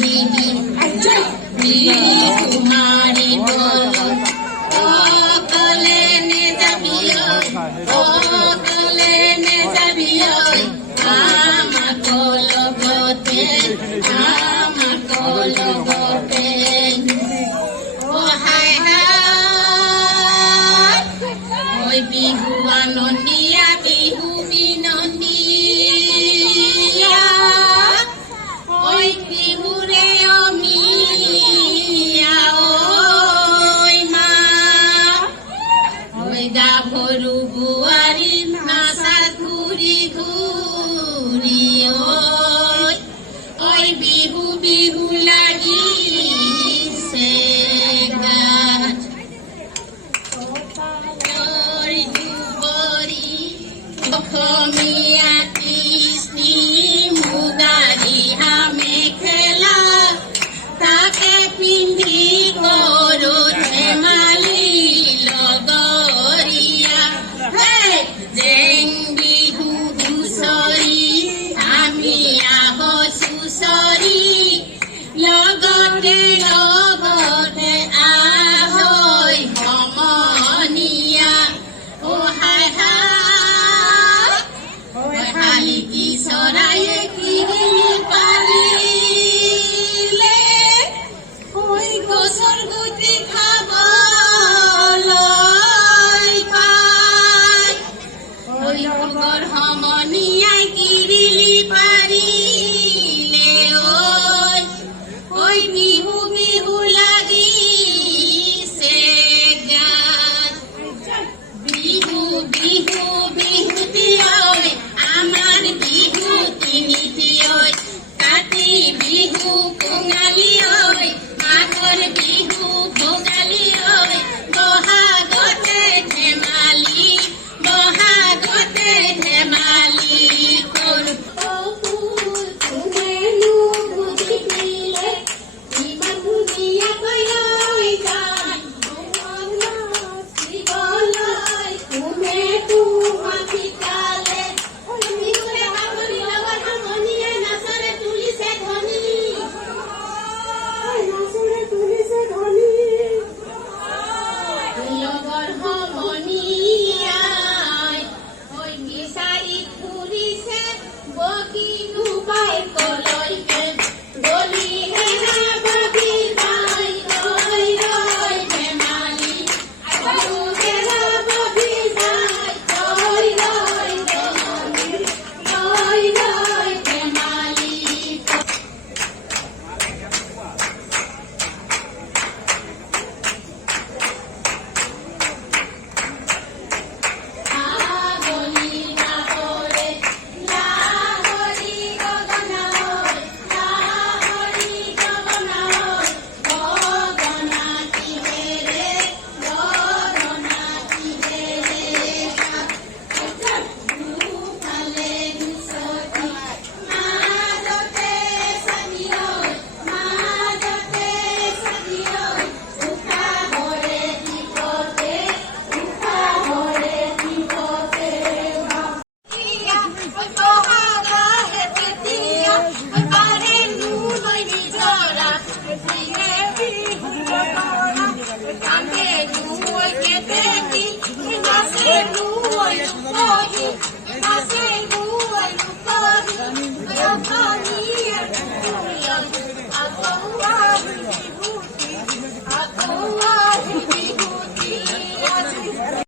দিদি বিহু মাৰিব অকলে নেযাবি অকলে নেযাবি আমাক লগতে হাই হাই বিহু আনন্দীয়া বিহু বিনন্দীয়া ঐ বিহুৰে অমিয়া ঐ মা ঐ গাভৰু বোৱাৰী নাচা ঘূৰি ঘূৰি ঐ বিহু বিহু লাগিছে গাত অসমীয়া কৃষ্টি মুগা ৰিহা মেখেলা তাকে পিন্ধি কৰো ধেমালি লগৰীয়া জেং বিহু হুঁচৰি আমি আহো চুচৰি লগতে লগতে আহৈ সমনীয়া হাই হাই শালিকি চৰায়ে কিৰিলি পাৰিলে গছৰ গুটি খাবলৈ পায় লগৰ সমনীয়াই কিৰিলি পাৰিলে ঐ বিহু বিহু লাগিছে গাত বিহু বিহু বিহুতি আমাৰ বিহু তিনিটি কাতি বিহু কঙালী